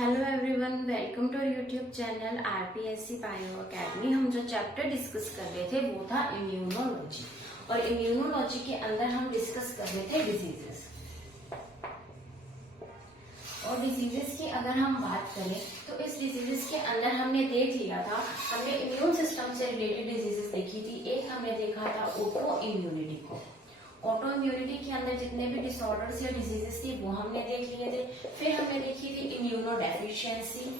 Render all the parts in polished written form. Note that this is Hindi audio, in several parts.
Hello everyone, welcome to YouTube channel RPSC bio academy. हम जो चैप्टर डिस्कस कर रहे थे वो था इम्यूनोलॉजी, और इम्यूनोलॉजी के अंदर हम डिस्कस कर रहे थे डिजीजेस। और डिजीजेस की अगर हम बात करें तो इस डिजीजेस के अंदर हमने देख लिया था, हमने इम्यून सिस्टम से रिलेटेड डिजीजेस देखी थी। एक हमने देखा था ऑटो इम्यूनिटी को। ऑटो इम्यूनिटी के अंदर जितने भी डिसऑर्डर्स या डिजीजेस थी वो हमने देख लिए थे। फिर हमने देखी थी इम्यूनो डेफिशिएंसी,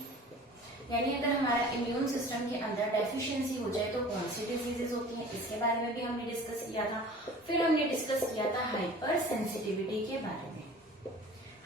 यानी अगर हमारा इम्यून सिस्टम के अंदर डेफिशिएंसी हो जाए तो कौन सी डिजीजेस होती हैं, इसके बारे में भी हमने डिस्कस किया था। फिर हमने डिस्कस किया था हाइपर सेंसिटिविटी के बारे में।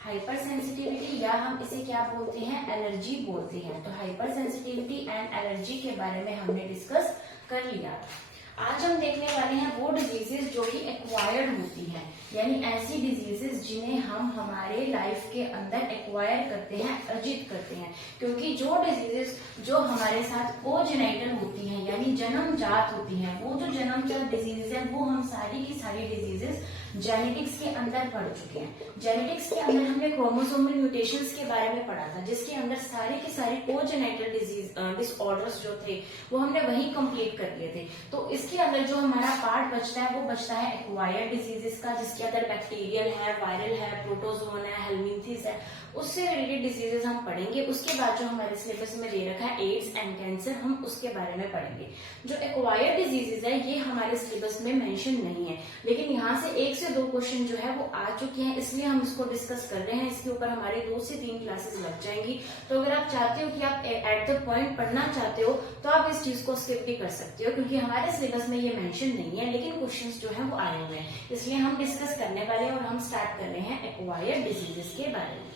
हाइपर सेंसिटिविटी या हम इसे क्या बोलते हैं, एलर्जी बोलते हैं। तो हाइपर सेंसिटिविटी एंड एलर्जी के बारे में हमने डिस्कस कर लिया था। आज हम देखने वाले हैं वो डिजीजेस जो कि एक्वायर्ड होती हैं, यानी ऐसी डिजीजेस जिन्हें हम हमारे लाइफ के अंदर एक्वायर करते हैं, अर्जित करते हैं। क्योंकि जो डिजीजेस जो हमारे साथ कोजेनाइटल होती हैं, यानी जन्मजात होती हैं, वो जो जन्मजात डिजीजेस हैं वो हम सारी की सारी डिजीजेस जेनेटिक्स के अंदर पढ़ चुके हैं। जेनेटिक्स के अंदर हमने क्रोमोसोमल म्यूटेशंस के बारे में पढ़ा था, जिसके अंदर सारे के सारे कोजेनाइटल डिसऑर्डर्स जो थे वो हमने वही कंप्लीट कर लिए थे। तो इसके अंदर जो हमारा पार्ट बचता है वो बचता है एक्वायर्ड डिजीजेस का, जिसके अंदर बैक्टीरियल है, वायरल है, प्रोटोजोन है, हेलमिंथिस है, उससे रिलेटेड डिजीजेस हम पढ़ेंगे। उसके बाद जो हमारे सिलेबस में दे रखा है एड्स एंड कैंसर, हम उसके बारे में पढ़ेंगे। जो एक्वायर्ड डिजीजेस है ये हमारे सिलेबस में मेंशन नहीं है, लेकिन यहाँ से 1 से 2 क्वेश्चन जो है वो आ चुके हैं, इसलिए हम इसको डिस्कस कर रहे हैं। इसके ऊपर हमारी 2 से 3 क्लासेस लग जाएंगी। तो अगर आप चाहते हो कि आप एट द पॉइंट पढ़ना चाहते हो तो आप इस चीज को स्किप भी कर सकते हो, क्योंकि हमारे सिलेबस में ये मेंशन नहीं है, लेकिन क्वेश्चंस जो है वो आए हुए हैं। इसलिए हम डिस्कस करने वाले हैं और हम स्टार्ट कर रहे हैं एक्वायर्ड डिजीजेस के बारे में।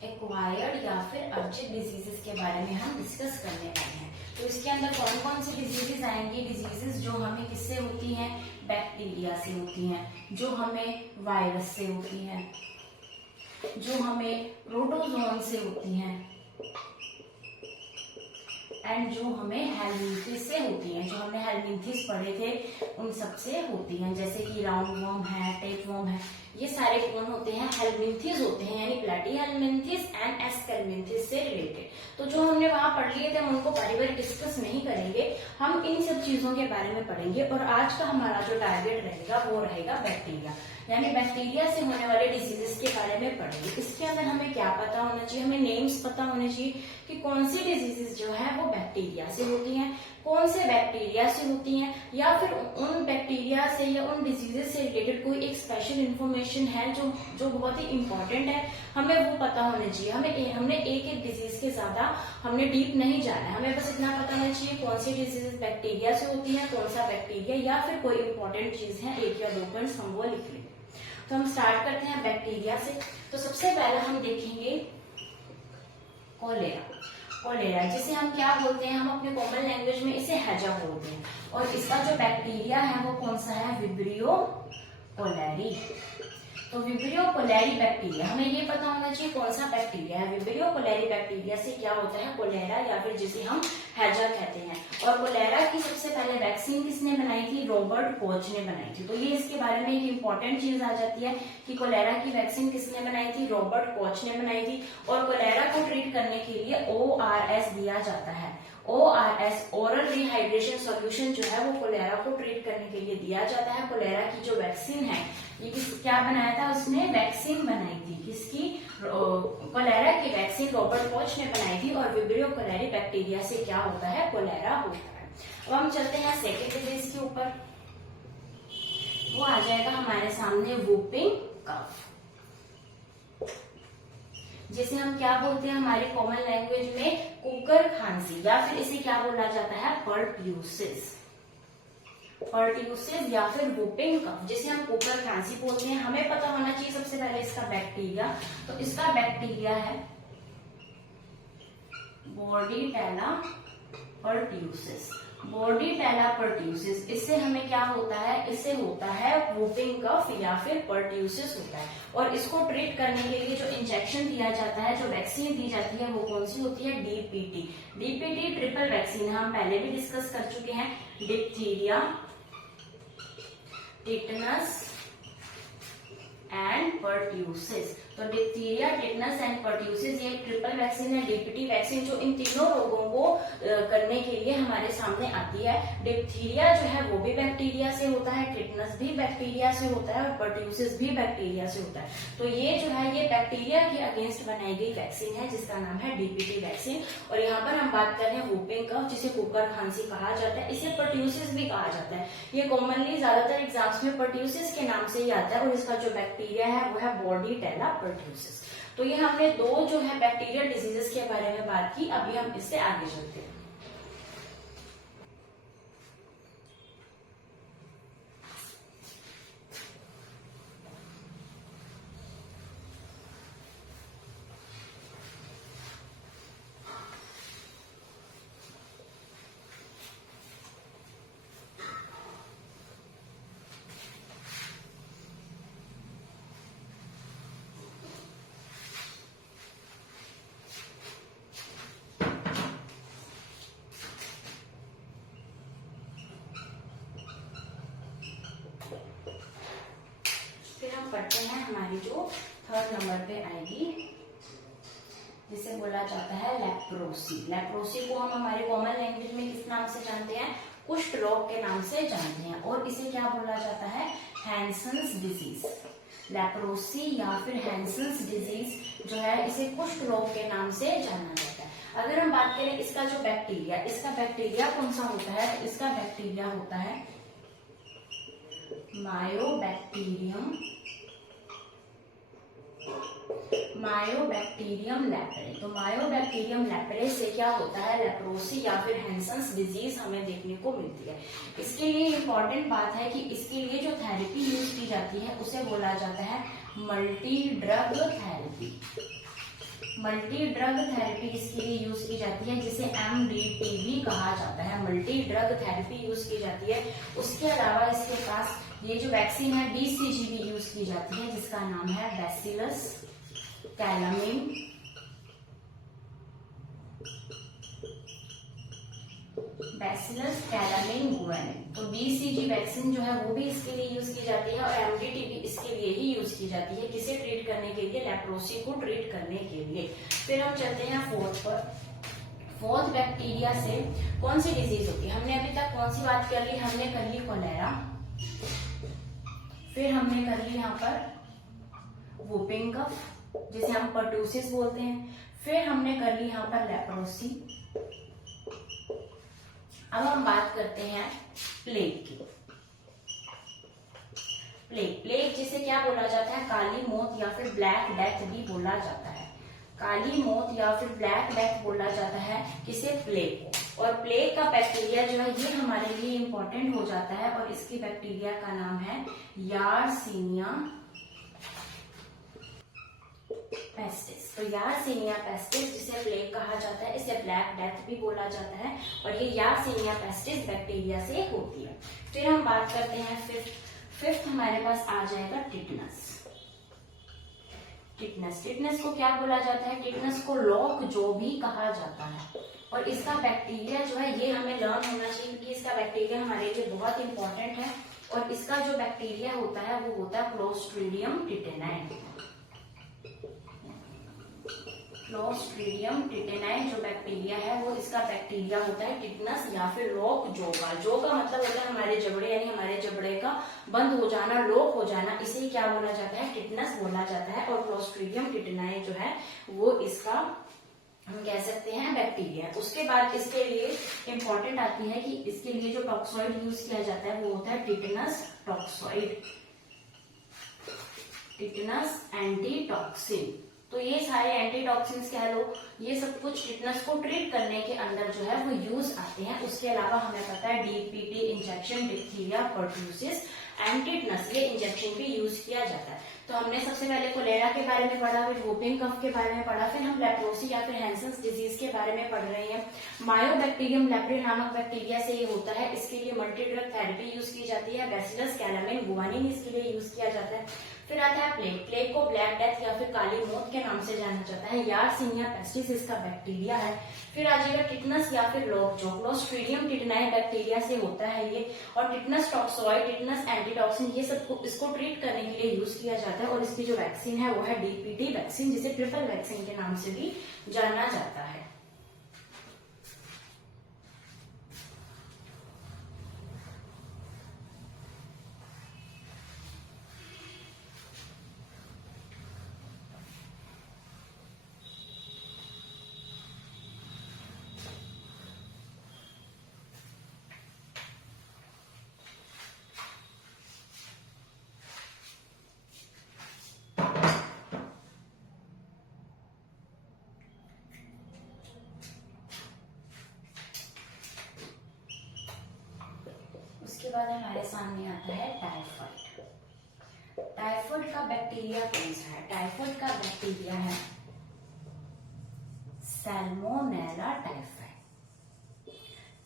एक्वायर्ड या फिर अर्जित डिजीजेस के बारे में हम डिस्कस करने वाले हैं। तो इसके अंदर कौन कौन सी डिजीजेस आएंगी? डिजीजेस जो हमें किससे होती हैं? बैक्टीरिया से होती हैं, जो हमें वायरस से होती हैं, जो हमें प्रोटोजोन से होती हैं, एंड जो हमें हेलमिंथिस से होती हैं। जो हमने हेलमिंथिस पढ़े थे उन सब से होती हैं, जैसे कि राउंड वॉर्म है, टेप वॉर्म है, ये सारे कौन होते हैं? हेलमिंथिस होते हैं, यानी प्लेटी हेलमिंथिस एंड एस्केलमिंथिस से रिलेटेड। तो जो हमने वहां पढ़ लिए थे हम उनको बारी बारी डिस्कस नहीं करेंगे, हम इन सब चीजों के बारे में पढ़ेंगे। और आज का हमारा जो टारगेट रहेगा वो रहेगा बैक्टीरिया, यानी बैक्टीरिया से होने वाले डिजीजेस के बारे में पढ़ेंगे। इसके अंदर हमें क्या पता होना चाहिए? हमें नेम्स पता होने चाहिए कि कौन सी डिजीजेस जो है वो बैक्टीरिया से होती हैं, कौन से बैक्टीरिया से होती हैं, या फिर उन बैक्टीरिया से या उन डिजीजेस से रिलेटेड कोई एक स्पेशल इंफॉर्मेशन है जो बहुत ही इंपॉर्टेंट है, हमें वो पता होना चाहिए। हमने एक एक डिजीज के ज्यादा हमने डीप नहीं जाना है, हमें बस इतना पता होना चाहिए कौन सी डिजीजेस बैक्टीरिया से होती है, कौन सा बैक्टीरिया, या फिर कोई इंपॉर्टेंट चीज है, 1 या 2 पॉइंट्स हम वो लिख लेंगे। तो हम स्टार्ट करते हैं बैक्टीरिया से। तो सबसे पहले हम देखेंगे कोलेरा। कोलेरा जिसे हम क्या बोलते हैं? हम अपने कॉमन लैंग्वेज में इसे हैजा बोलते हैं। और इसका जो बैक्टीरिया है वो कौन सा है? Vibrio cholerae. तो विब्रियो कोलेरी बैक्टीरिया, हमें ये पता होना चाहिए कौन सा बैक्टीरिया है। विब्रियो कोलेरी बैक्टीरिया से क्या होता है? कोलेरा, या फिर जिसे हम हैजा कहते हैं। और कोलेरा की सबसे पहले वैक्सीन किसने बनाई थी? रॉबर्ट कोच ने बनाई थी। तो ये इसके बारे में एक इंपॉर्टेंट चीज आ जाती है कि कोलेरा की वैक्सीन किसने बनाई थी? रॉबर्ट कोच ने बनाई थी। और कोलेरा को ट्रीट करने के लिए ORS दिया जाता है। ORS, ओरल रिहाइड्रेशन सॉल्यूशन जो है वो कोलेरा को ट्रीट करने के लिए दिया जाता है। कोलेरा की जो वैक्सीन है ये क्या बनाया था? उसने वैक्सीन बनाई थी। किसकी? कोलेरा की वैक्सीन रॉबर्ट कोच ने बनाई थी। और विब्रियो कोलेरी बैक्टीरिया से क्या होता है? कोलेरा होता है। अब हम चलते हैं सेकेंड डिजीज के ऊपर। वो आ जाएगा हमारे सामने वूपिंग कफ, जिसे हम क्या बोलते हैं हमारी कॉमन लैंग्वेज में? कुकर खांसी, या फिर इसे क्या बोला जाता है? पर्ट्यूसिस। पर्ट्यूसिस या फिर वूपिंग कफ, जिसे हम कुकर खांसी बोलते हैं। हमें पता होना चाहिए सबसे पहले इसका बैक्टीरिया। तो इसका बैक्टीरिया है बॉर्डीटेला पर्ट्यूसिस, बॉर्डीटेला पर्ट्यूसिस। इससे हमें क्या होता है, इससे होता है वूपिंग कफ या फिर पर्ट्यूसिस होता है। और इसको ट्रीट करने के लिए जो इंजेक्शन दिया जाता है, जो वैक्सीन दी जाती है, वो कौन सी होती है, डीपीटी। डीपीटी ट्रिपल वैक्सीन हम पहले भी डिस्कस कर चुके हैं। Diphtheria, tetanus and pertussis. तो डिप्थीरिया, टिटनस एंड पर्ट्यूसिस ये ट्रिपल वैक्सीन है, डीपीटी वैक्सीन, जो इन तीनों रोगों को करने के लिए हमारे सामने आती है। डिप्थीरिया जो है वो भी बैक्टीरिया से होता है, टिटनस भी बैक्टीरिया से होता है और पर्ट्यूसिस भी बैक्टीरिया से होता है। तो ये जो है ये बैक्टीरिया के अगेंस्ट बनाई गई वैक्सीन है जिसका नाम है डीपीटी वैक्सीन। और यहाँ पर हम बात कर रहे हैं वूपिंग कफ, जिसे कुकर खांसी कहा जाता है, इसे पर्ट्यूसिस भी कहा जाता है। ये कॉमनली ज्यादातर एग्जाम्स में पर्ट्यूसिस के नाम से ही आता है और इसका जो बैक्टीरिया है वो है बॉर्डीटेला पर्ट्यूसिस। तो ये हमने दो जो है बैक्टीरियल डिजीजेस के बारे में बात की। अभी हम इससे आगे चलते हैं। पढ़ते हैं हमारी जो थर्ड नंबर पे आएगी, जिसे बोला जाता है लेप्रोसी। लेप्रोसी को हम हमारे कॉमन लैंग्वेज में किस नाम से जानते हैं, कुष्ठ रोग के नाम से जानते हैं। और इसे क्या बोला जाता है, हैंसन्स डिजीज। लेप्रोसी या फिर हैंसन्स डिजीज जो है इसे कुष्ठ रोग के नाम से जाना जाता है। अगर हम बात करें इसका जो बैक्टीरिया, इसका बैक्टीरिया कौन सा होता है, इसका बैक्टीरिया होता है मायोबैक्टीरियम लेप्रे। तो मायोबैक्टीरियम लेप्रे से क्या होता है, लेप्रोसी या फिर हैंसन्स डिजीज हमें देखने को मिलती है। इसके लिए इंपॉर्टेंट बात है कि इसके लिए जो थेरेपी यूज की जाती है उसे बोला जाता है multi drug therapy. Multi drug therapy इसके लिए यूज की जाती है, जिसे MDT भी कहा जाता है। मल्टी ड्रग थेरेपी यूज की जाती है। उसके अलावा इसके पास ये जो वैक्सीन है BCG भी यूज की जाती है, जिसका नाम है बैसिलस कैलामिन गुएनिन। तो BCG वैक्सीन जो है वो भी इसके लिए यूज की जाती है और MDT भी इसके लिए ही यूज की जाती है। किसे ट्रीट करने के लिए, लेप्रोसी को ट्रीट करने के लिए। फिर हम चलते हैं फोर्थ पर। फोर्थ, बैक्टीरिया से कौन सी डिजीज होती है। हमने अभी तक कौन सी बात कर ली, हमने कर ली कोलेरा, फिर हमने कर ली यहाँ पर वूपिंग कफ जिसे हम पर्ट्यूसिस बोलते हैं, फिर हमने कर ली यहाँ पर लेप्रोसी। अब हम बात करते हैं प्लेग की। प्लेग जिसे क्या बोला जाता है, काली मौत या फिर ब्लैक डेथ भी बोला जाता है। काली मौत या फिर ब्लैक डेथ बोला जाता है किसे, प्लेग को। और प्लेग का बैक्टीरिया जो है ये हमारे लिए इंपॉर्टेंट हो जाता है और इसकी बैक्टीरिया का नाम है यार्सिनिया पेस्टिस। तो यार्सिनिया पेस्टिस जिसे प्लेग कहा जाता है, इसे ब्लैक डेथ भी बोला जाता है और ये यार्सिनिया पेस्टिस बैक्टीरिया से होती है। फिर हम बात करते हैं फिफ्थ हमारे पास आ जाएगा टिटनस। टिटनस को क्या बोला जाता है, टिटनस को लॉक जो भी कहा जाता है। और इसका बैक्टीरिया जो है ये हमें लर्न होना चाहिए क्योंकि इसका बैक्टीरिया हमारे लिए बहुत इंपॉर्टेंट है। और इसका जो बैक्टीरिया होता है वो होता है क्लोस्ट्रीडियम टिटेनाई। क्लोस्ट्रीडियम टिटेनाई जो बैक्टीरिया है वो इसका बैक्टीरिया होता है टिटनस या फिर लॉक जो का मतलब होता है हमारे जबड़े, यानी हमारे जबड़े का बंद हो जाना, लॉक हो जाना, इसे क्या बोला जाता है, टिटनस बोला जाता है। और क्लोस्ट्रीडियम टिटेनाई जो है वो इसका हम कह सकते हैं बैक्टीरिया। उसके बाद इसके लिए इंपॉर्टेंट आती है कि इसके लिए जो टॉक्सॉइड यूज किया जाता है वो होता है टिटनस टॉक्सॉइड, टिटनस एंटीटॉक्सिन। तो ये सारे एंटीटॉक्सिन्स कह लो, ये सब कुछ टिटनस को ट्रीट करने के अंदर जो है वो यूज आते हैं। उसके अलावा हमें पता है DPT injection, diphtheria, pertussis and tetanus, ये इंजेक्शन भी यूज किया जाता है। तो हमने सबसे पहले कोलेरा के बारे में पढ़ा, फिर वोपिंग कफ के बारे में पढ़ा, फिर हम लेप्रोसी या फिर हैंसेंस डिजीज के बारे में पढ़ रहे हैं। मायोबैक्टीरियम लेप्रे नामक बैक्टीरिया से ये होता है, इसके लिए मल्टी ड्रग थेरेपी यूज की जाती है। बैसिलस कैलामिन गुआनिन इसके लिए यूज किया जाता है। फिर आता है प्लेग। प्लेग को ब्लैक डेथ या फिर काली मौत के नाम से जाना जाता है। यार्सिनिया पेस्टिस इसका बैक्टीरिया है। फिर आ जाएगा टिटनस या फिर लॉकजॉ। क्लोस्ट्रीडियम टिटनाई बैक्टीरिया से होता है ये, और टिटनस टॉक्सोइड, टिटनस एंटीटॉक्सिन, ये सब इसको ट्रीट करने के लिए यूज किया जाता है। और इसकी जो वैक्सीन है वो है डीपीटी वैक्सीन, जिसे ट्रिपल वैक्सीन के नाम से भी जाना जाता है। उसके बाद हमारे सामने आता है टाइफाइड। टाइफाइड का बैक्टीरिया कौन सा है? टाइफाइड का बैक्टीरिया है Salmonella typhoid.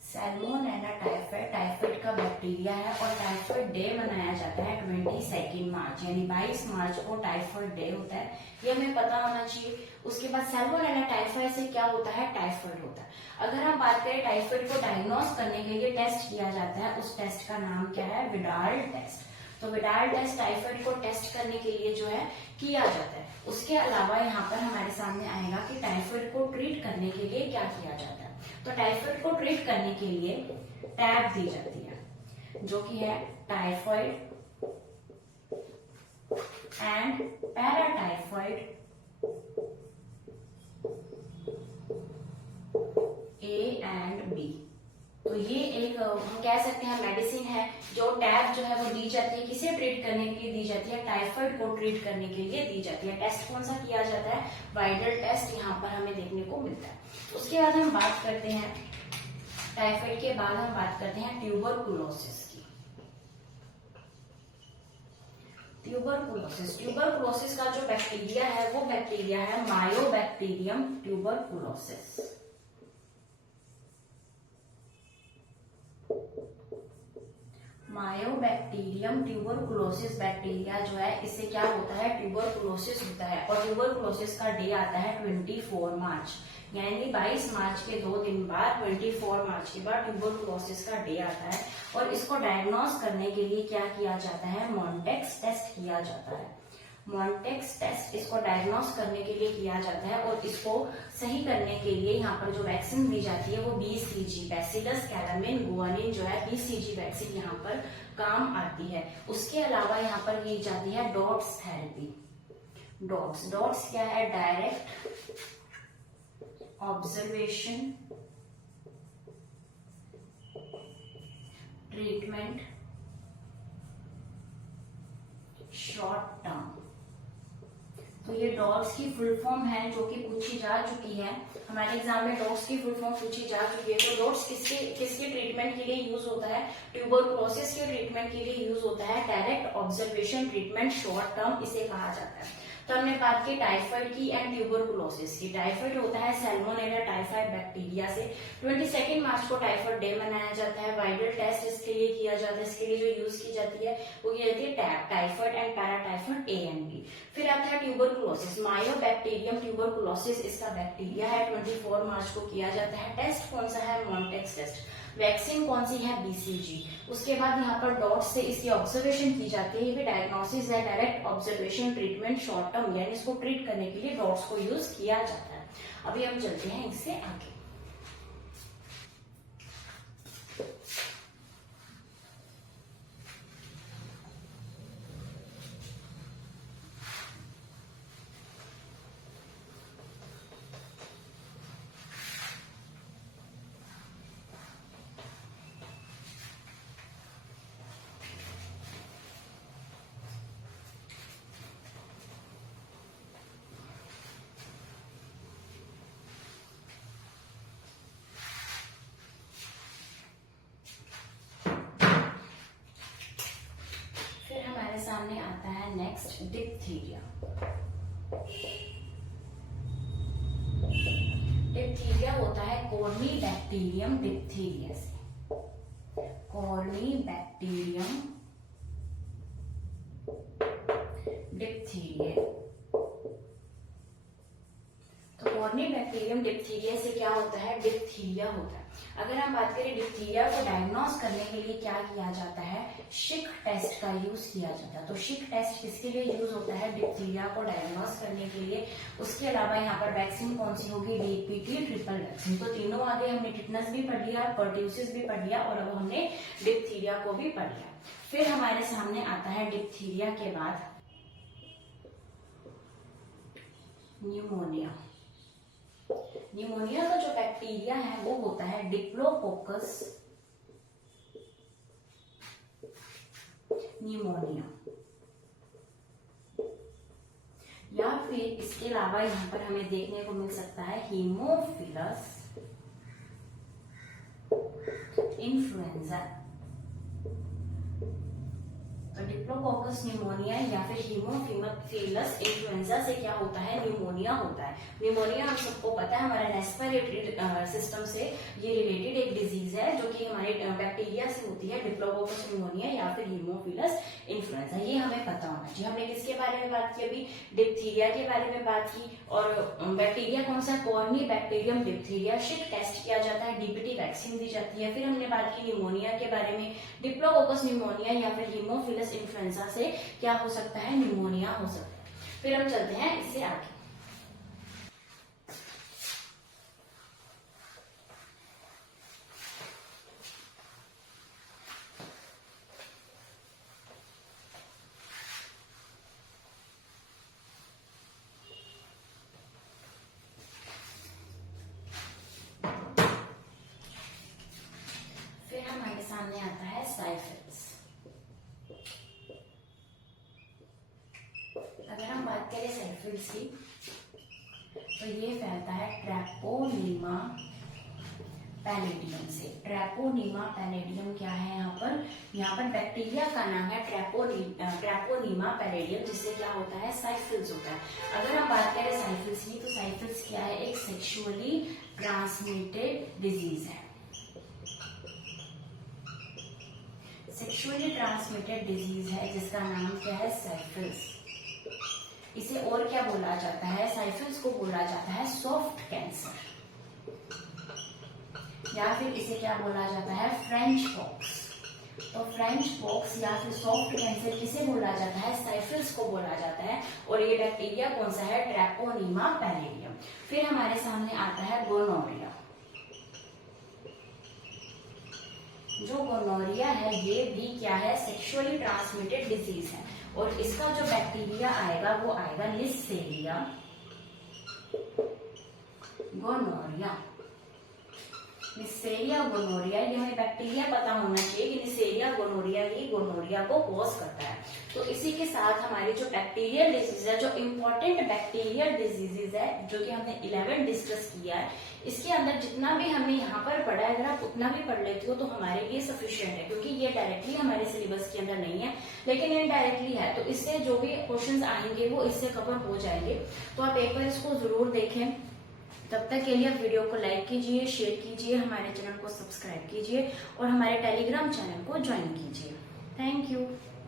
Salmonella typhoid typhoid का बैक्टीरिया है, और टाइफाइड डे मनाया जाता है 22 मार्च, यानी 22 मार्च को टाइफाइड डे होता है, ये हमें पता होना चाहिए। उसके बाद सैल्मोनेला टाइफाइड से क्या होता है? टाइफाइड होता है। अगर हम बात करें टाइफाइड को डायग्नोस करने के लिए टेस्ट किया जाता है, उस टेस्ट का नाम क्या है? Widal test. तो विडाल टेस्ट टाइफाइड को टेस्ट करने के लिए जो है किया जाता है। उसके अलावा यहाँ पर हमारे सामने आएगा कि टाइफाइड को ट्रीट करने के लिए क्या किया जाता है। तो टाइफाइड को ट्रीट करने के लिए टैब दी जाती है, जो कि है typhoid and paratyphoid A and B। तो ये एक हम कह सकते हैं मेडिसिन है, जो टैब जो है वो दी जाती है, किसे ट्रीट करने के लिए दी जाती है? टाइफाइड को ट्रीट करने के लिए दी जाती है। टेस्ट कौन सा किया जाता है? वाइडल टेस्ट यहाँ पर हमें देखने को मिलता है। उसके बाद हम बात करते हैं टाइफाइड के बाद हम बात करते हैं ट्यूबरकुलोसिस की। ट्यूबरकुलोसिस का जो बैक्टीरिया है वो बैक्टीरिया है Mycobacterium tuberculosis. Mycobacterium tuberculosis bacteria जो है, इससे क्या होता है? ट्यूबरकुलोसिस होता है। और ट्यूबरकुलोसिस का डे आता है 24 मार्च, यानी 22 मार्च के 2 दिन बाद 24 मार्च के बाद ट्यूबरकुलोसिस का डे आता है। और इसको डायग्नोस करने के लिए क्या किया जाता है? मॉन्टेक्स टेस्ट किया जाता है। मॉन्टेक्स टेस्ट इसको डायग्नोस करने के लिए किया जाता है, और इसको सही करने के लिए यहाँ पर जो वैक्सीन दी जाती है वो BCG, बैसिलस कैलामिन गुआनिन जो है BCG वैक्सीन यहाँ पर काम आती है। उसके अलावा यहाँ पर की जाती है डॉट्स थेरेपी। डॉट्स क्या है? Direct observation treatment short term. तो ये डॉट्स की फुल फॉर्म है, जो कि पूछी जा चुकी है हमारे एग्जाम में। डॉट्स की फुल फॉर्म पूछी जा चुकी है। तो डॉट्स किसके ट्रीटमेंट के लिए यूज होता है? ट्यूबरकुलोसिस के ट्रीटमेंट के लिए यूज होता है। Direct observation treatment short term इसे कहा जाता है। तो हमने बात की टाइफाइड की एंड ट्यूबरकुलोसिस की। टाइफाइड होता है सैल्मोनेला टाइफाइड बैक्टीरिया से। 22 मार्च को टाइफाइड डे मनाया जाता है। वाइडल टेस्ट इसके लिए किया जाता है। इसके लिए जो यूज की जाती है वो की जाती है tab, typhoid and paratyphoid A and B। फिर आता है ट्यूबरकुलोसिस। मायोबैक्टीरियम ट्यूबरकुलोसिस इसका बैक्टीरिया है। 24 मार्च को किया जाता है। टेस्ट कौन सा है? Mantoux test. वैक्सीन कौन सी है? BCG। उसके बाद यहाँ पर डॉट्स से इसकी ऑब्जर्वेशन की जाती है। ये भी डायग्नोसिस है, direct observation treatment short term, यानी इसको ट्रीट करने के लिए डॉट्स को यूज किया जाता है। अभी हम चलते हैं इससे आगे। Next diphtheria. डिप्थीरिया होता है कॉर्नीबैक्टीरियम डिप्थीरिया से। Corynebacterium diphtheria. तो कॉर्नीबैक्टीरियम डिप्थीरिया से क्या होता है? डिप्थीरिया होता है। अगर हम बात करें डिप्थीरिया को डायग्नोस करने के लिए क्या किया जाता है? शिक टेस्ट का यूज किया जाता है। तो शिक टेस्ट किसके लिए यूज होता है? डिप्थीरिया को डायग्नोस करने के लिए। उसके अलावा यहाँ पर वैक्सीन कौन सी होगी? DPT triple vaccine. तो तीनों आगे हमने टिटनस भी पढ़ लिया, पर्ट्यूसिस भी पढ़ लिया और अब हमने डिप्थीरिया को भी पढ़ लिया। फिर हमारे सामने आता है डिप्थीरिया के बाद न्यूमोनिया। न्यूमोनिया का जो बैक्टीरिया है वो होता है डिप्लोकोकस न्यूमोनिया, या फिर इसके अलावा यहाँ पर हमें देखने को मिल सकता है हीमोफिलस इन्फ्लुएंजा। तो डिप्लोकोकस न्यूमोनिया या फिर हीमोफिलस इन्फ्लुएंजा से क्या होता है? न्यूमोनिया होता है। न्यूमोनिया हम सबको पता है हमारा रेस्पिरेटरी सिस्टम से ये रिलेटेड एक डिजीज है जो कि हमारे बैक्टीरिया से होती है, डिप्लोकोकस न्यूमोनिया या फिर हीमोफिलस इन्फ्लुएंजा। ये हमें पता होना चाहिए। हमने किसके बारे में बात की? अभी डिप्थीरिया के बारे में बात की। और बैक्टीरिया कौन सा? Corynebacterium diphtheria. शिक टेस्ट किया जाता है, डीपीटी वैक्सीन दी जाती है। फिर हमने बात की न्यूमोनिया के बारे में। डिप्लोकोकस न्यूमोनिया या फिर हीमोफिलस इन्फ्लुएंजा से क्या हो सकता है? न्यूमोनिया हो सकता है। फिर हम चलते हैं इससे आगे। फिर हमारे सामने आता है साइफिल्स। अगर हम बात करें साइफिल्स की तो ये फैलता है ट्रैपोनीमा पैलेडियम से। ट्रैपोनीमा पैलेडियम क्या है? यहाँ पर बैक्टीरिया का नाम है ट्रैपोनीमा पैलेडियम, जिससे क्या होता है? साइफिल्स होता है। अगर हम बात करें साइफिल्स की तो साइफिल्स क्या है? एक सेक्सुअली ट्रांसमिटेड डिजीज है। सेक्सुअली ट्रांसमिटेड डिजीज है जिसका नाम क्या है? साइफिल्स। इसे और क्या बोला जाता है? साइफिल्स को बोला जाता है सॉफ्ट कैंसर, या फिर इसे क्या बोला जाता है? French pox. तो फ्रेंच पॉक्स या फिर सॉफ्ट कैंसर किसे बोला जाता है? साइफिल्स को बोला जाता है। और ये बैक्टीरिया कौन सा है? ट्रैपोनीमा पैलेडियम। फिर हमारे सामने आता है गोनोरिया। जो गोनोरिया है ये भी क्या है? सेक्सुअली ट्रांसमिटेड डिजीज है। और इसका जो बैक्टीरिया आएगा वो आएगा निस्सेरिया गोनोरिया। निस्सेरिया गोनोरिया, ये हमें बैक्टीरिया पता होना चाहिए कि निस्सेरिया गोनोरिया ही गोनोरिया को कॉज करता है। तो इसी के साथ हमारी जो बैक्टीरियल डिजीज है, जो इम्पोर्टेंट बैक्टीरियल डिजीजेज है जो कि हमने 11 डिस्कस किया है, इसके अंदर जितना भी हमने यहाँ पर पढ़ा है अगर आप उतना भी पढ़ लेते हो तो हमारे लिए सफिशिएंट है, क्योंकि ये डायरेक्टली हमारे सिलेबस के अंदर नहीं है लेकिन इनडायरेक्टली है। तो इससे जो भी क्वेश्चंस आएंगे वो इससे कवर हो जाएंगे। तो आप एक बार इसको जरूर देखें। तब तक के लिए आप वीडियो को लाइक कीजिए, शेयर कीजिए, हमारे चैनल को सब्सक्राइब कीजिए और हमारे टेलीग्राम चैनल को ज्वाइन कीजिए। Thank you.